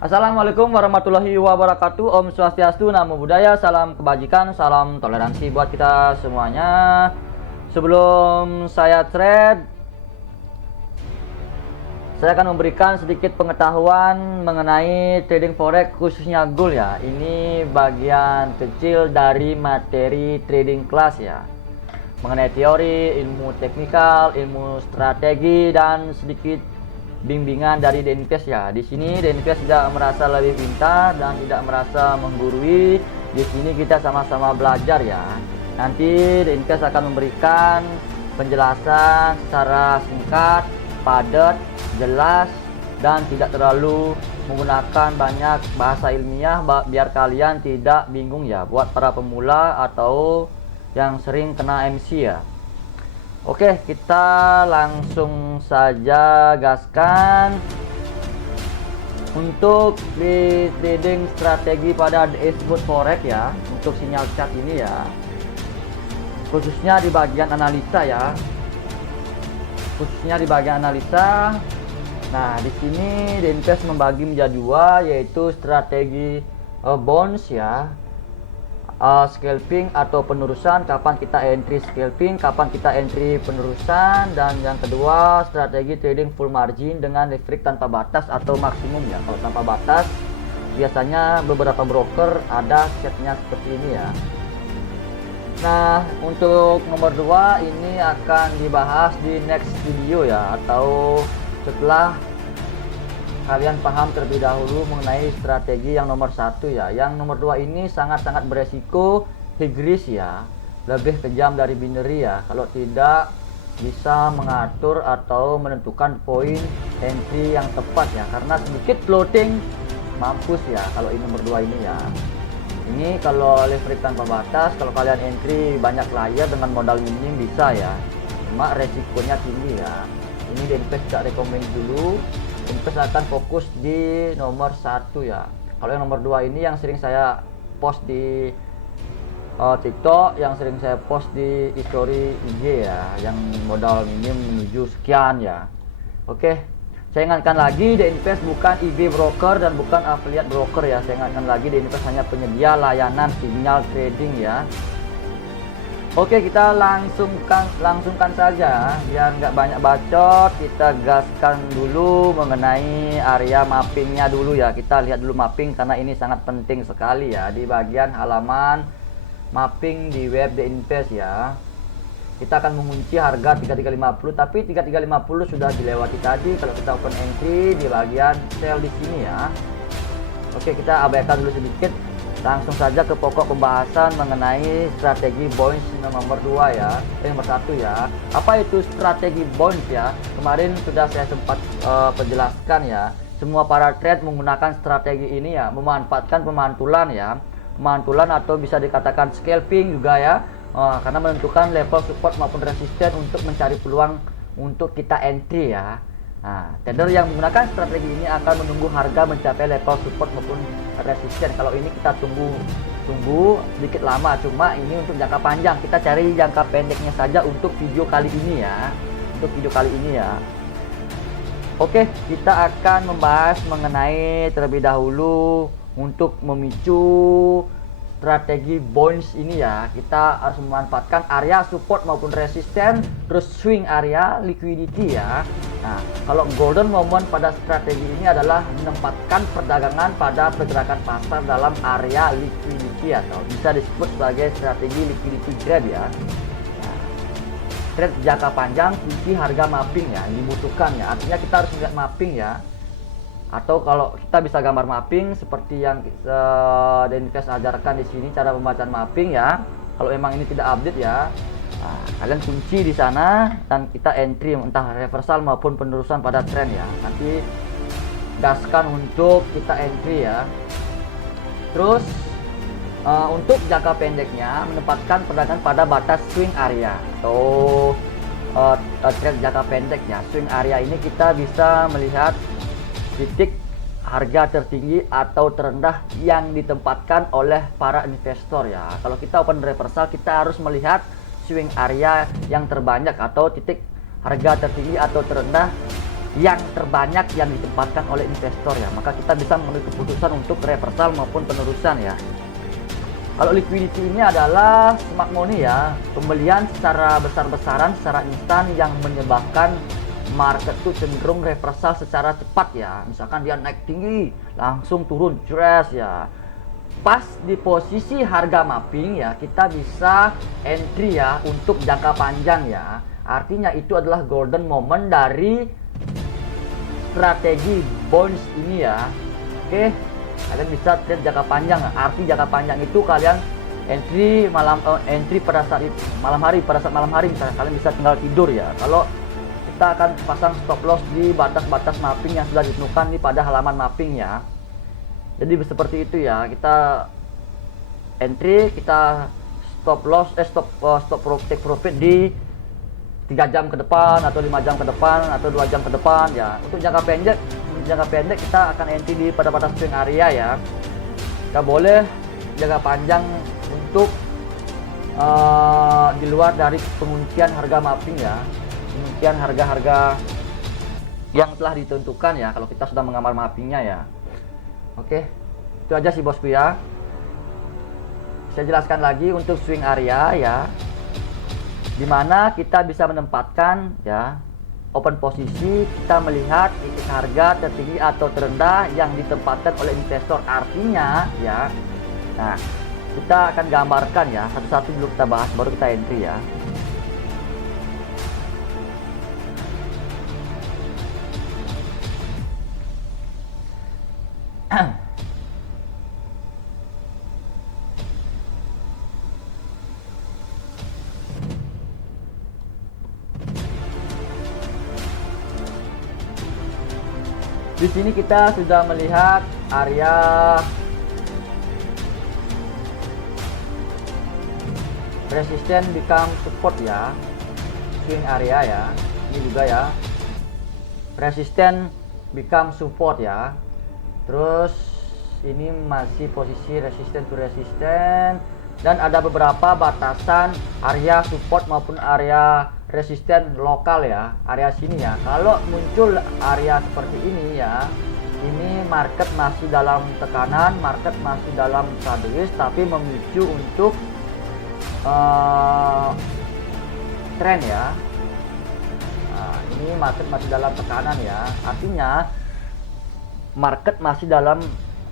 Assalamualaikum warahmatullahi wabarakatuh. Om Swastiastu, Namo Buddhaya, salam kebajikan, salam toleransi buat kita semuanya. Sebelum saya trade, saya akan memberikan sedikit pengetahuan mengenai trading forex khususnya gold ya. Ini bagian kecil dari materi trading class ya. Mengenai teori, ilmu teknikal, ilmu strategi, dan sedikit bimbingan dari DNPS ya. Di sini DNPS tidak merasa lebih pintar dan tidak merasa menggurui. Di sini kita sama-sama belajar ya. Nanti DNPS akan memberikan penjelasan secara singkat, padat, jelas, dan tidak terlalu menggunakan banyak bahasa ilmiah biar kalian tidak bingung ya buat para pemula atau yang sering kena MC ya. Oke, kita langsung saja gaskan untuk di trading strategi pada dashboard forex ya, untuk sinyal chart ini ya, khususnya di bagian analisa ya, Nah, di sini DNPS membagi menjadi dua, yaitu strategi bonds ya, scalping atau penerusan, kapan kita entry scalping, kapan kita entry penerusan, dan yang kedua strategi trading full margin dengan leverage tanpa batas atau maksimum ya. Kalau tanpa batas biasanya beberapa broker ada setnya seperti ini ya. Nah, untuk nomor 2 ini akan dibahas di next video ya, atau setelah kalian paham terlebih dahulu mengenai strategi yang nomor 1 ya. Yang nomor 2 ini sangat-sangat beresiko higris ya, lebih kejam dari binary ya, kalau tidak bisa mengatur atau menentukan poin entry yang tepat ya, karena sedikit floating mampus ya kalau ini nomor 2 ini ya. Ini kalau leverage tanpa batas, kalau kalian entry banyak layer dengan modal minim bisa ya, cuma resikonya tinggi ya. Ini DNPS tidak rekomend dulu. DNPS akan fokus di nomor 1 ya. Kalau yang nomor 2 ini yang sering saya post di TikTok, yang sering saya post di story IG ya, yang modal minim menuju sekian ya. Oke, saya ingatkan lagi, DNPS bukan IG broker dan bukan affiliate broker ya. Saya ingatkan lagi, DNPS hanya penyedia layanan sinyal trading ya. Oke, kita langsungkan saja biar nggak banyak bacot. Kita gaskan dulu mengenai area mappingnya dulu ya. Kita lihat dulu mapping karena ini sangat penting sekali ya, di bagian halaman mapping di web DNPS ya. Kita akan mengunci harga 3350, tapi 3350 sudah dilewati tadi. Kalau kita open entry di bagian sell di sini ya. Oke, kita abaikan dulu sedikit. Langsung saja ke pokok pembahasan mengenai strategi bonds nomor 2 ya, nomor 1 ya. Apa itu strategi bonds ya? Kemarin sudah saya sempat penjelaskan ya. Semua para trade menggunakan strategi ini ya, memanfaatkan pemantulan ya. Pemantulan atau bisa dikatakan scalping juga ya. Karena menentukan level support maupun resisten untuk mencari peluang untuk kita entry ya. Nah, trader yang menggunakan strategi ini akan menunggu harga mencapai level support maupun resisten. Kalau ini kita tunggu sedikit lama, cuma ini untuk jangka panjang. Kita cari jangka pendeknya saja untuk video kali ini ya. Oke, kita akan membahas mengenai terlebih dahulu untuk memicu strategi bonds ini ya. Kita harus memanfaatkan area support maupun resisten, terus swing area liquidity ya. Nah, kalau golden moment pada strategi ini adalah menempatkan perdagangan pada pergerakan pasar dalam area liquidity atau bisa disebut sebagai strategi liquidity grab ya. Nah, trade jangka panjang kunci harga mapping ya dibutuhkan ya. Artinya kita harus melihat mapping ya. Atau kalau kita bisa gambar mapping seperti yang DNPS ajarkan di sini, cara pembacaan mapping ya. Kalau memang ini tidak update ya, nah, kalian kunci di sana dan kita entry entah reversal maupun penerusan pada tren ya. Nanti gaskan untuk kita entry ya. Terus untuk jangka pendeknya menempatkan perdagangan pada batas swing area atau trend jangka pendek ya. Swing area ini kita bisa melihat titik harga tertinggi atau terendah yang ditempatkan oleh para investor ya. Kalau kita open reversal, kita harus melihat swing area yang terbanyak atau titik harga tertinggi atau terendah yang terbanyak yang ditempatkan oleh investor ya, maka kita bisa mengambil keputusan untuk reversal maupun penerusan ya. Kalau liquidity ini adalah smart money ya, pembelian secara besar-besaran secara instan yang menyebabkan market itu cenderung reversal secara cepat ya. Misalkan dia naik tinggi langsung turun crash ya. Pas di posisi harga mapping ya, kita bisa entry ya untuk jangka panjang ya. Artinya itu adalah golden moment dari strategi bonds ini ya. Oke, kalian bisa trade jangka panjang. Arti jangka panjang itu kalian entry pada saat malam hari, pada saat malam hari misalnya kalian bisa tinggal tidur ya. Kalau kita akan pasang stop loss di batas-batas mapping yang sudah ditentukan di pada halaman mapping ya. Jadi seperti itu ya, kita entry, kita stop loss take profit di 3 jam ke depan atau 5 jam ke depan atau 2 jam ke depan ya. Untuk jangka pendek kita akan entry di pada batas swing area ya. Kita boleh jangka panjang untuk di luar dari penguncian harga mapping ya, penguncian harga-harga yang telah ditentukan ya kalau kita sudah mengambil mappingnya ya. Oke, itu aja sih bosku ya. Saya jelaskan lagi untuk swing area ya, dimana kita bisa menempatkan ya open posisi, kita melihat titik harga tertinggi atau terendah yang ditempatkan oleh investor. Artinya ya, nah kita akan gambarkan ya satu-satu dulu, kita bahas baru kita entry ya. Di sini kita sudah melihat area resisten become support ya, swing area ya. Ini juga ya, resisten become support ya. Terus ini masih posisi resisten to resisten, dan ada beberapa batasan area support maupun area resisten lokal ya, area sini ya. Kalau muncul area seperti ini ya, ini market masih dalam tekanan, market masih dalam sideways, tapi memicu untuk tren ya. Nah, ini market masih dalam tekanan ya, artinya market masih dalam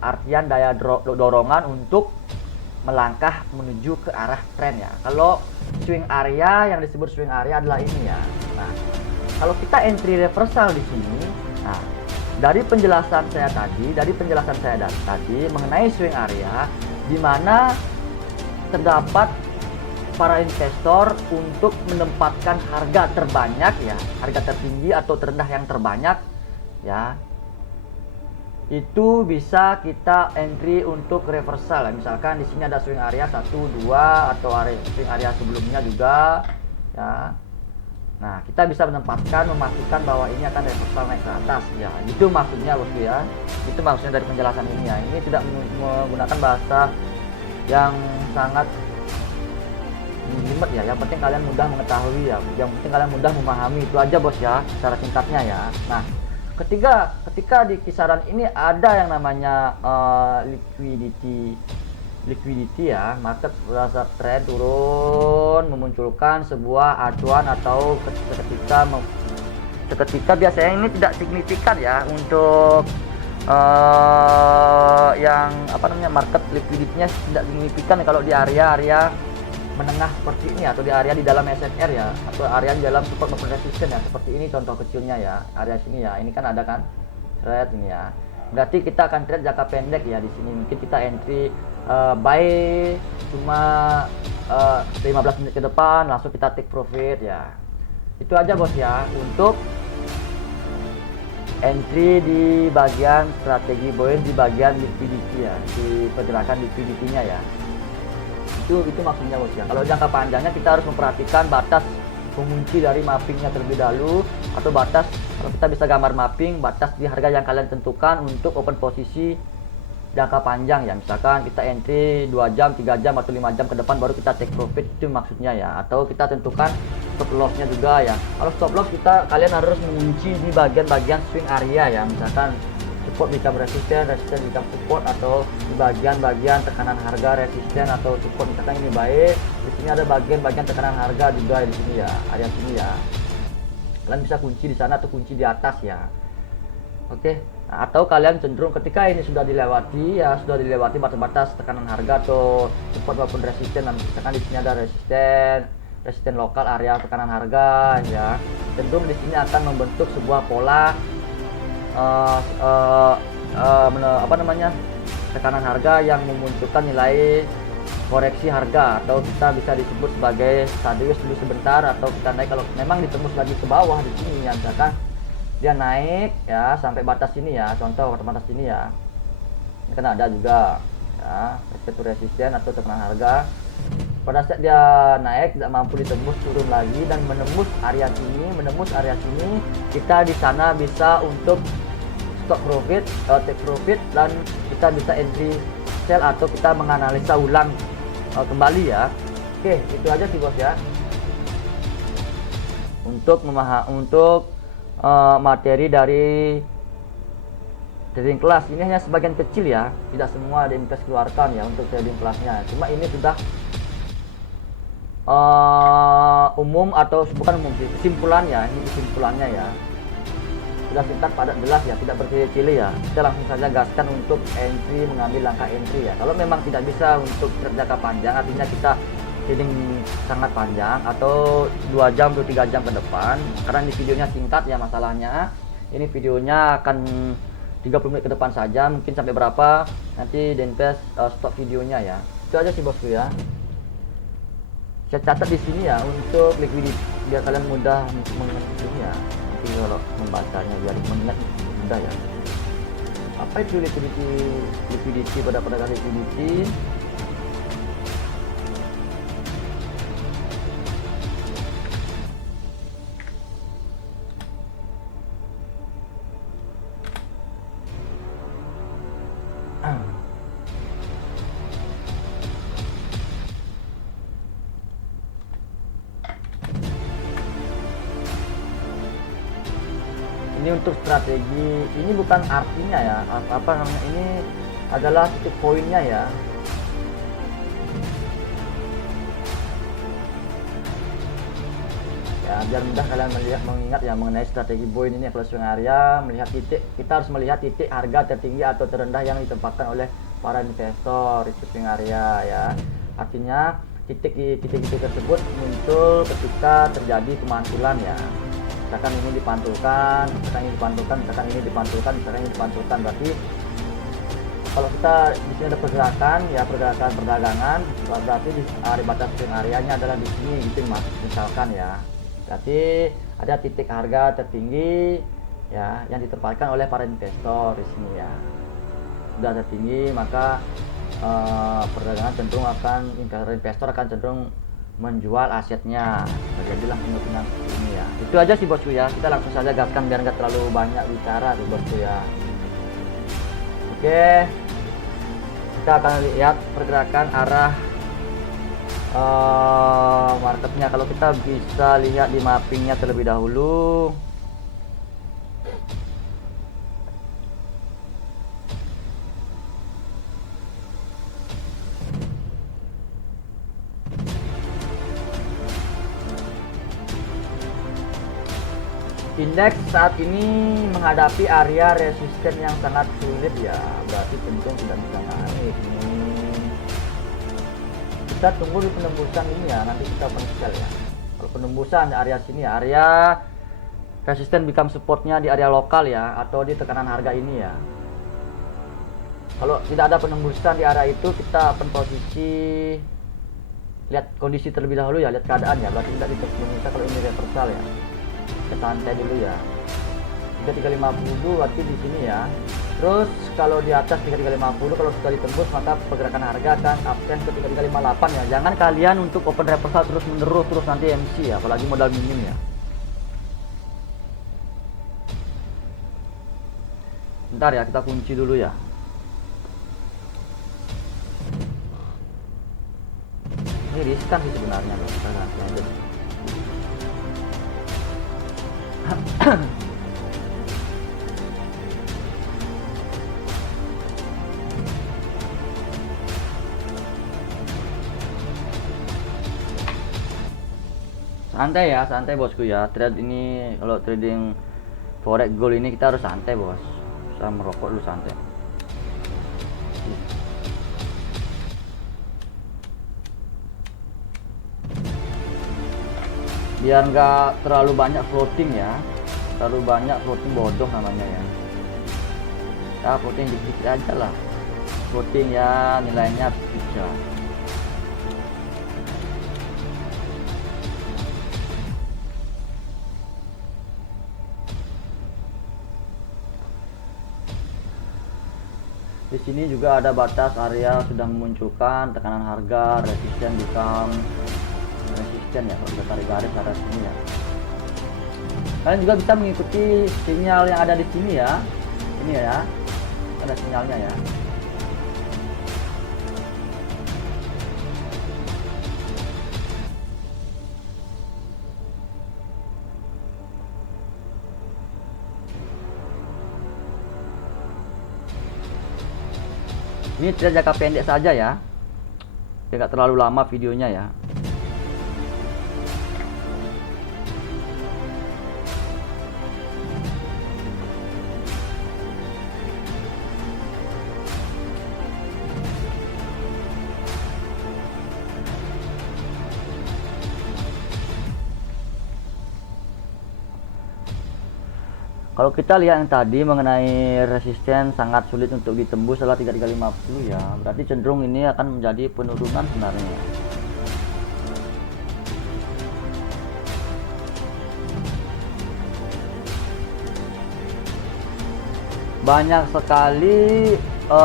artian daya dorongan untuk melangkah menuju ke arah tren ya. Kalau swing area, yang disebut swing area adalah ini ya. Nah, kalau kita entry reversal di sini, nah dari penjelasan saya tadi mengenai swing area, di mana terdapat para investor untuk menempatkan harga terbanyak ya, harga tertinggi atau terendah yang terbanyak ya. Itu bisa kita entry untuk reversal ya. Misalkan di sini ada swing area 1, 2 atau swing area sebelumnya juga ya. Nah, kita bisa memastikan bahwa ini akan reversal naik ke atas ya. Itu maksudnya bosku ya. Itu maksudnya dari penjelasan ini ya. Ini tidak menggunakan bahasa yang sangat jelimet ya. Yang penting kalian mudah mengetahui ya. Yang penting kalian mudah memahami, itu aja bos ya, secara singkatnya ya. Nah, ketika di kisaran ini ada yang namanya liquidity ya, market merasa tren turun, memunculkan sebuah acuan atau seketika biasanya ini tidak signifikan ya untuk yang market liquidity-nya tidak signifikan kalau di area-area menengah seperti ini atau di area di dalam SNR ya, atau area di dalam support maupun resistance ya, seperti ini contoh kecilnya ya, area sini ya. Ini kan ada kan trade ini ya, berarti kita akan trade jangka pendek ya. Di sini mungkin kita entry buy cuma 15 menit ke depan, langsung kita take profit ya. Itu aja bos ya untuk entry di bagian strategi buy, di bagian liquidity ya, di pergerakan liquidity-nya ya. Itu maksudnya bos ya. Kalau jangka panjangnya kita harus memperhatikan batas pengunci dari mappingnya terlebih dahulu, atau batas, kalau kita bisa gambar mapping, batas di harga yang kalian tentukan untuk open posisi jangka panjang ya. Misalkan kita entry 2 jam, 3 jam atau 5 jam ke depan baru kita take profit, itu maksudnya ya. Atau kita tentukan stop lossnya juga ya. Kalau stop loss kalian harus mengunci di bagian-bagian swing area ya, misalkan support become resisten, resisten become support, atau di bagian-bagian tekanan harga resisten atau support. Misalkan ini baik, di sini ada bagian-bagian tekanan harga juga di sini ya, area sini ya. Kalian bisa kunci di sana atau kunci di atas ya. Oke, nah, atau kalian cenderung ketika ini sudah dilewati ya, sudah dilewati batas-batas tekanan harga atau support maupun resisten. Nah, misalkan di sini ada resisten lokal area tekanan harga ya, cenderung di sini akan membentuk sebuah pola tekanan harga yang memunculkan nilai koreksi harga, atau kita bisa disebut sebagai stadius dulu sebentar, atau kita naik kalau memang ditembus lagi ke bawah di sini ya, misalkan dia naik ya sampai batas ini ya, contoh batas ini ya, ini kan ada juga ya resisten atau tekanan harga. Pada saat dia naik tidak mampu ditembus, turun lagi dan menembus area sini, kita di sana bisa untuk stop profit, take profit, dan kita bisa entry sell atau kita menganalisa ulang kembali ya. Oke, itu aja sih bos ya untuk materi dari trading kelas. Ini hanya sebagian kecil ya, tidak semua ada invest keluarkan ya untuk trading kelasnya. Cuma ini sudah umum, atau bukan umum sih, kesimpulannya. Ini kesimpulannya ya, sudah singkat padat jelas ya, tidak bertele-tele ya. Kita langsung saja gaskan untuk entry, mengambil langkah entry ya. Kalau memang tidak bisa untuk jangka panjang, artinya kita trading sangat panjang atau 2 jam atau 3 jam ke depan, karena ini videonya singkat ya masalahnya. Ini videonya akan 30 menit ke depan saja, mungkin sampai berapa nanti Denpes stop videonya ya. Itu aja sih bosku ya. Saya catat di sini ya untuk liquidity biar kalian mudah mengertinya. Nanti kalau membacanya biar mengingat mudah ya. Apa itu liquidity pada perdagangan liquidity? Ini untuk strategi, ini bukan artinya ya, apa namanya, ini adalah titik poinnya ya. Ya, biar mudah kalian mengingat ya mengenai strategi poin ini. Kalau swing area, melihat titik, kita harus melihat titik harga tertinggi atau terendah yang ditempatkan oleh para investor di swing area ya. Artinya titik tersebut muncul ketika terjadi pemantulan ya. Misalkan ini dipantulkan, misalkan ini dipantulkan, berarti kalau kita di sini ada pergerakan ya, pergerakan perdagangan, berarti di batas swing areanya adalah di sini gitu misalkan ya. Berarti ada titik harga tertinggi ya yang ditempatkan oleh para investor di sini ya. Sudah tertinggi, maka perdagangan cenderung investor akan cenderung menjual asetnya, terjadilah penurunan ini ya. Itu aja sih bosku ya, kita langsung saja gaskan biar nggak terlalu banyak bicara tuh bosku ya. Oke, kita akan lihat pergerakan arah marketnya. Kalau kita bisa lihat di mappingnya terlebih dahulu. Indeks saat ini menghadapi area resisten yang sangat sulit ya, berarti cenderung tidak bisa naik nih. Kita tunggu di penembusan ini ya, nanti kita open sell ya. Kalau penembusan area sini ya, area resisten become supportnya di area lokal ya, atau di tekanan harga ini ya. Kalau tidak ada penembusan di area itu, kita open posisi, lihat kondisi terlebih dahulu ya, lihat keadaan ya, berarti tidak ditembus. Kalau ini reversal ya, kita santai dulu ya. 3350 berarti di sini ya. Terus kalau di atas 3350, kalau sudah ditembus maka pergerakan harga akan uptrend ke 3358 ya. Jangan kalian untuk open reversal terus menerus nanti MC ya, apalagi modal minim ya. Bentar ya, kita kunci dulu ya. Ini riskan sih sebenarnya loh, kita nanti aja. Santai ya, santai bosku ya. Trade ini, kalau trading forex gold ini kita harus santai bos. Usah merokok dulu, santai. Biar nggak terlalu banyak floating ya. Terlalu banyak floating bodoh namanya ya. Kita floating dikit aja lah. Floating ya nilainya bisa. Di sini juga ada batas area sudah memunculkan tekanan harga, resisten become resisten ya, kalau kita tarik garis ada sini ya. Kalian juga bisa mengikuti sinyal yang ada di sini ya. Ini ya, ada sinyalnya ya. Ini trade jangka pendek saja ya, tidak terlalu lama videonya ya. Kalau kita lihat yang tadi mengenai resisten sangat sulit untuk ditembus setelah 3350 ya, berarti cenderung ini akan menjadi penurunan sebenarnya. Banyak sekali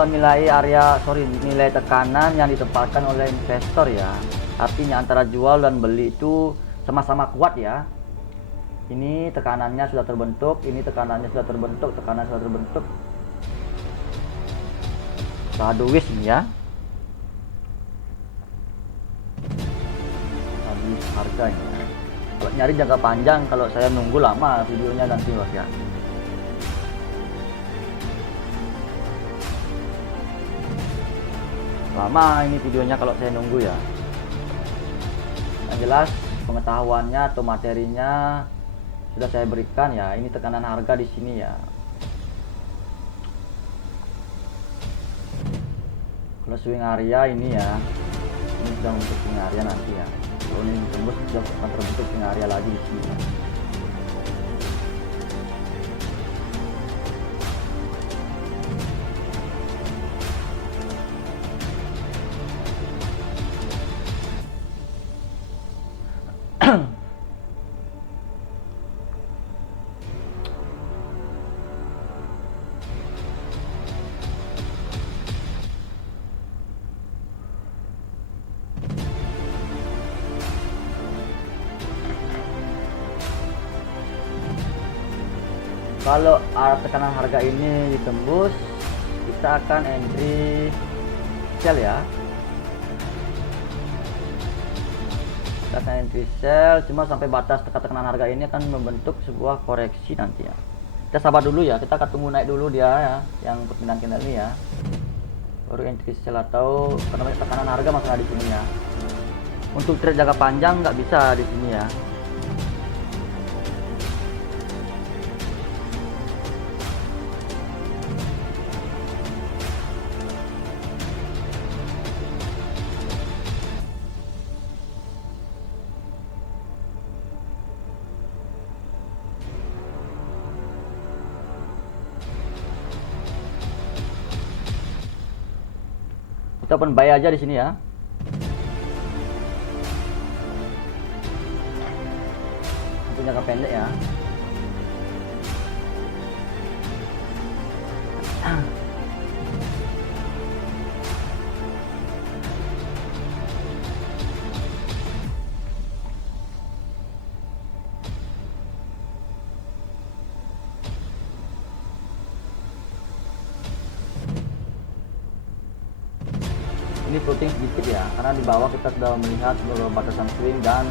nilai tekanan yang ditempatkan oleh investor ya. Artinya antara jual dan beli itu sama-sama kuat ya. Ini tekanannya sudah terbentuk, ini tekanannya sudah terbentuk, tekanan sudah terbentuk. Sideways ini ya. Habis harga ini. Kalau nyari jangka panjang, kalau saya nunggu lama videonya nanti bos ya. Lama ini videonya kalau saya nunggu ya. Yang jelas pengetahuannya atau materinya sudah saya berikan ya. Ini tekanan harga di sini ya. Kalau swing area ini ya, ini sudah untuk swing area nanti ya. Kalau ini tembus sudah akan terbentuk swing area lagi di sini ya. Kalau tekanan harga ini ditembus, kita akan entry sell ya. Kita akan entry sell, cuma sampai batas tekanan harga ini akan membentuk sebuah koreksi nanti ya. Kita sabar dulu ya, kita akan tunggu naik dulu dia ya, yang perpindahan candle ini ya. Baru entry sell atau karena tekanan harga masih ada di sini ya. Untuk trade jangka panjang nggak bisa di sini ya. Kita open buy aja di sini ya. Untuk jangka pendek ya. Ini floating sedikit ya, karena di bawah kita sudah melihat batasan swing dan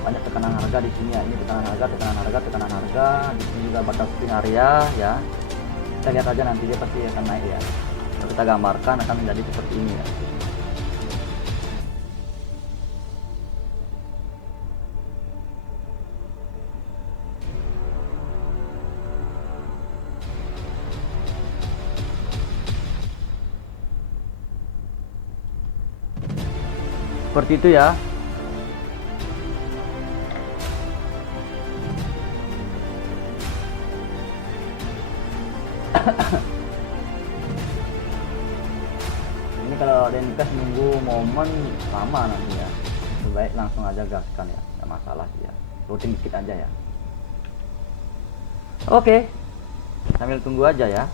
banyak tekanan harga di sini ya. Ini tekanan harga, tekanan harga, tekanan harga. Di sini juga batas swing area ya. Kita lihat aja nanti dia pasti akan naik ya. Kalau kita gambarkan akan menjadi seperti ini ya. Seperti itu ya. Ini kalau ada invest nunggu momen lama nanti ya, lebih baik langsung aja gaskan ya, nggak masalah sih ya, rutin dikit aja ya. Oke, sambil tunggu aja ya.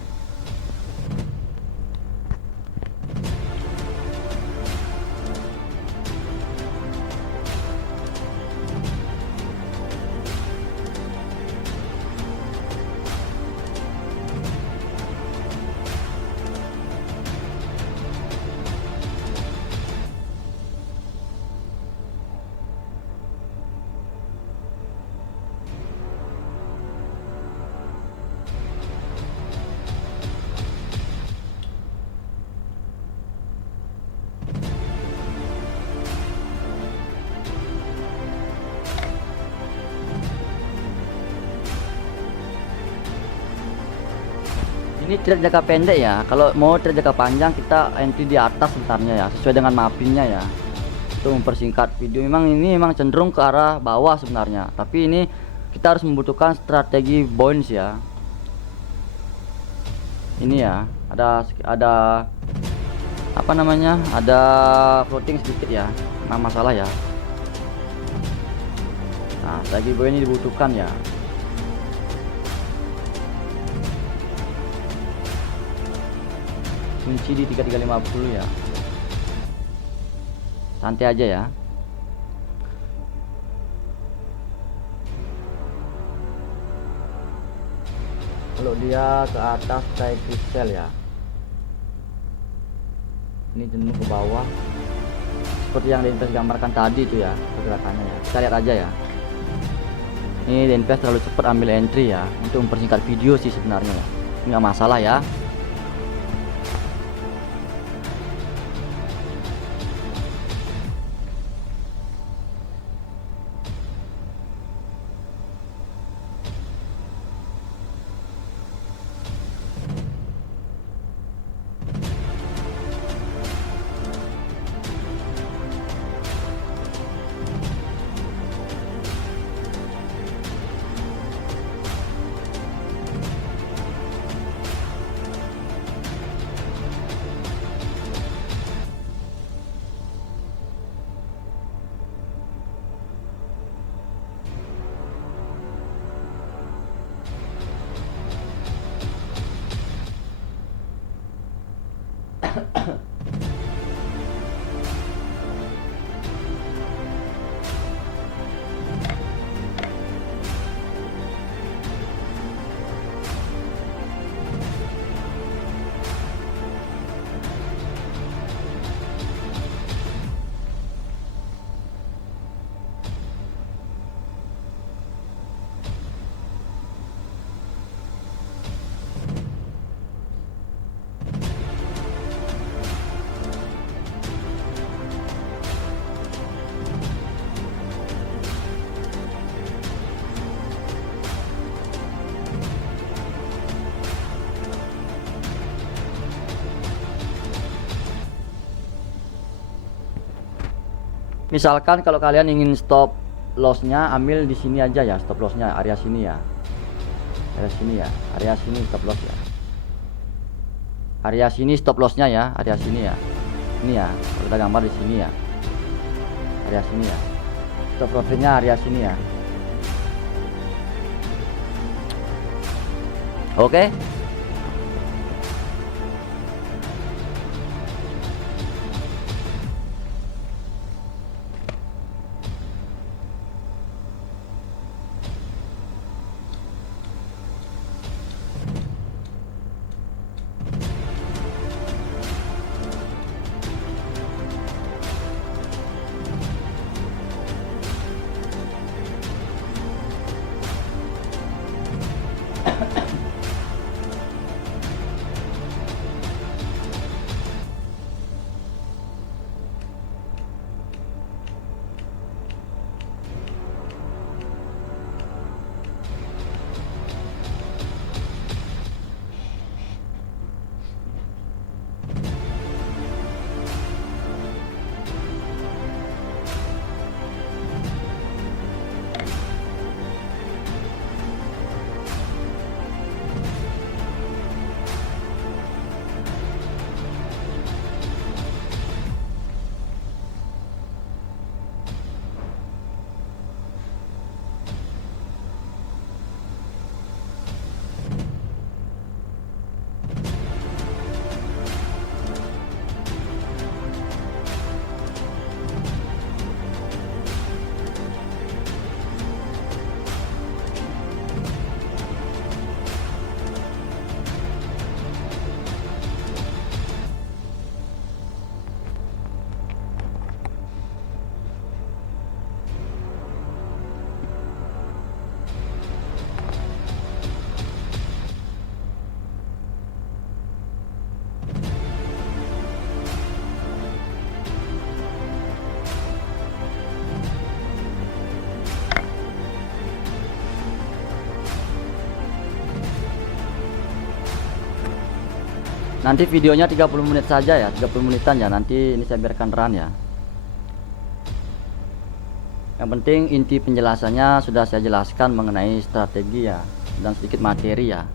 Ini trade jangka pendek ya. Kalau mau trade jangka panjang kita entry di atas sebenarnya ya, sesuai dengan mappingnya ya. Untuk mempersingkat video, ini memang cenderung ke arah bawah sebenarnya. Tapi ini kita harus membutuhkan strategi bounce ya. Ini ya, ada apa namanya? Ada floating sedikit ya. Nah, masalah ya. Nah, strategi bounce ini dibutuhkan ya. Kunci di 3350 ya, santai aja ya. Kalau dia ke atas kayak kristal ya, ini cenderung ke bawah seperti yang Denpes gambarkan tadi itu ya pergerakannya ya. Kita lihat aja ya. Ini Denpes terlalu cepat ambil entry ya, untuk mempersingkat video sih sebenarnya ya. Nggak masalah ya. Misalkan kalau kalian ingin stop lossnya, ambil di sini aja ya, stop lossnya area sini ya, area sini ya, area sini stop loss ya, area sini stop lossnya ya, area sini ya, ini ya, kalau kita gambar di sini ya, area sini ya, stop profitnya area sini ya. Oke. Nanti videonya 30 menit saja ya, 30 menitan ya. Nanti ini saya biarkan run ya. Yang penting inti penjelasannya sudah saya jelaskan mengenai strategi ya, dan sedikit materi ya.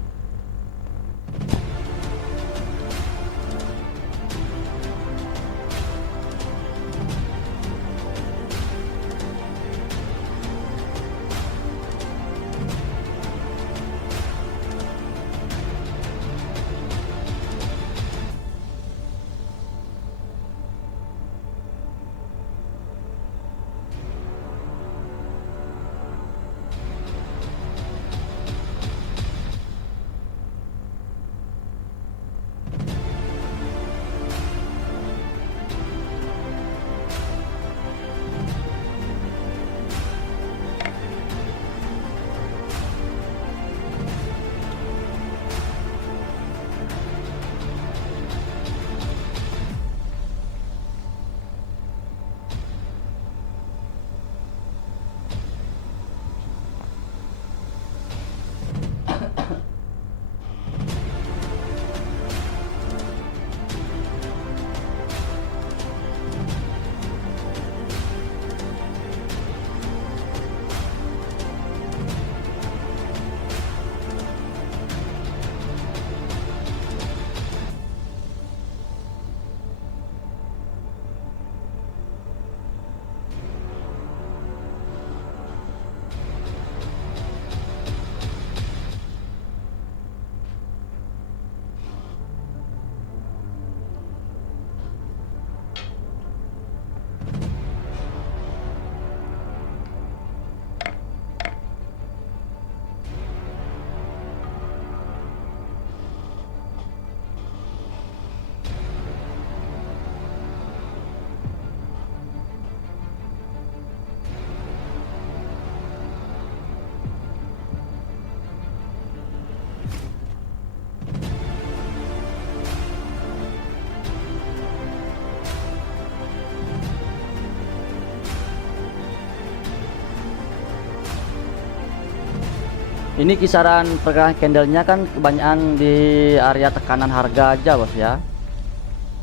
Ini kisaran pergerakan candlenya kan kebanyakan di area tekanan harga aja bos ya.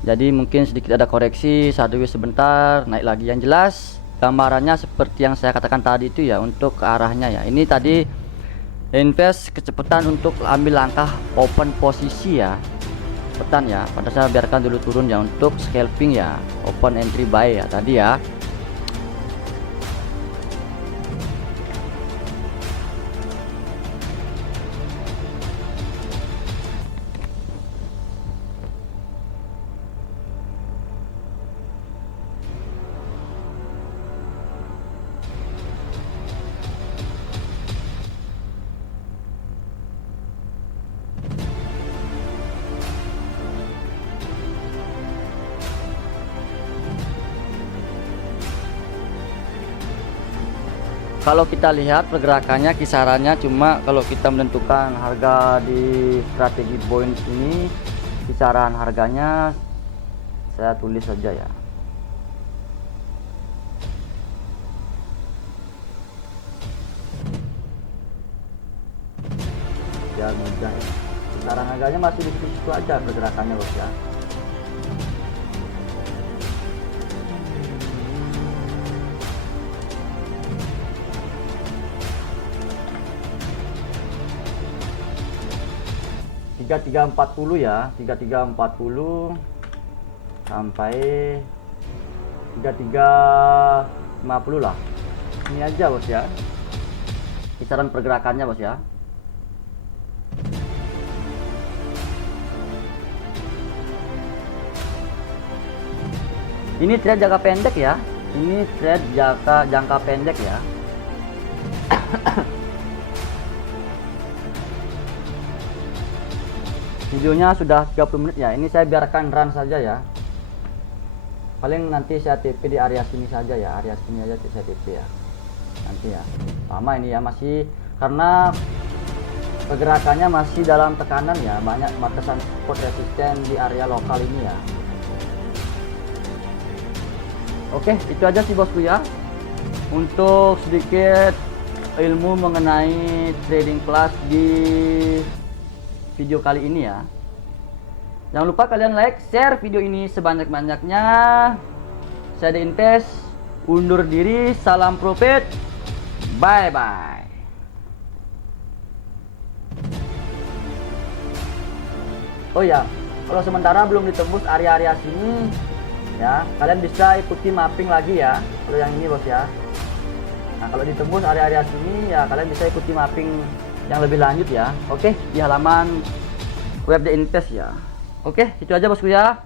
Jadi mungkin sedikit ada koreksi, sideways sebentar, naik lagi. Yang jelas gambarannya seperti yang saya katakan tadi itu ya, untuk ke arahnya ya. Ini tadi invest kecepatan untuk ambil langkah open posisi ya, cepetan ya. Pada saya biarkan dulu turun ya untuk scalping ya, open entry buy ya tadi ya. Kalau kita lihat pergerakannya kisarannya, cuma kalau kita menentukan harga di strategi points ini, kisaran harganya saya tulis saja ya. Biar mudah ya. Kisaran harganya masih di situ aja pergerakannya bos ya. Tiga 3340 ya, 3340 sampai 3350 lah. Ini aja bos ya, kisaran pergerakannya bos ya. Ini trade jangka pendek ya, ini trade jangka pendek ya. Videonya sudah 30 menit ya. Ini saya biarkan run saja ya. Paling nanti saya TP di area sini saja ya. Area sini aja saya TP ya. Nanti ya. Lama ini ya, masih karena pergerakannya masih dalam tekanan ya. Banyak batasan support resisten di area lokal ini ya. Oke, itu aja sih bosku ya. Untuk sedikit ilmu mengenai trading class di video kali ini ya. Jangan lupa kalian like, share video ini sebanyak-banyaknya. Saya The Invest undur diri, salam profit, bye bye. Oh ya, kalau sementara belum ditembus area-area sini ya, kalian bisa ikuti mapping lagi ya. Kalau yang ini bos ya. Nah kalau ditembus area-area sini ya, kalian bisa ikuti mapping yang lebih lanjut ya. Oke, di halaman web The Invest ya. Oke, itu aja bosku ya.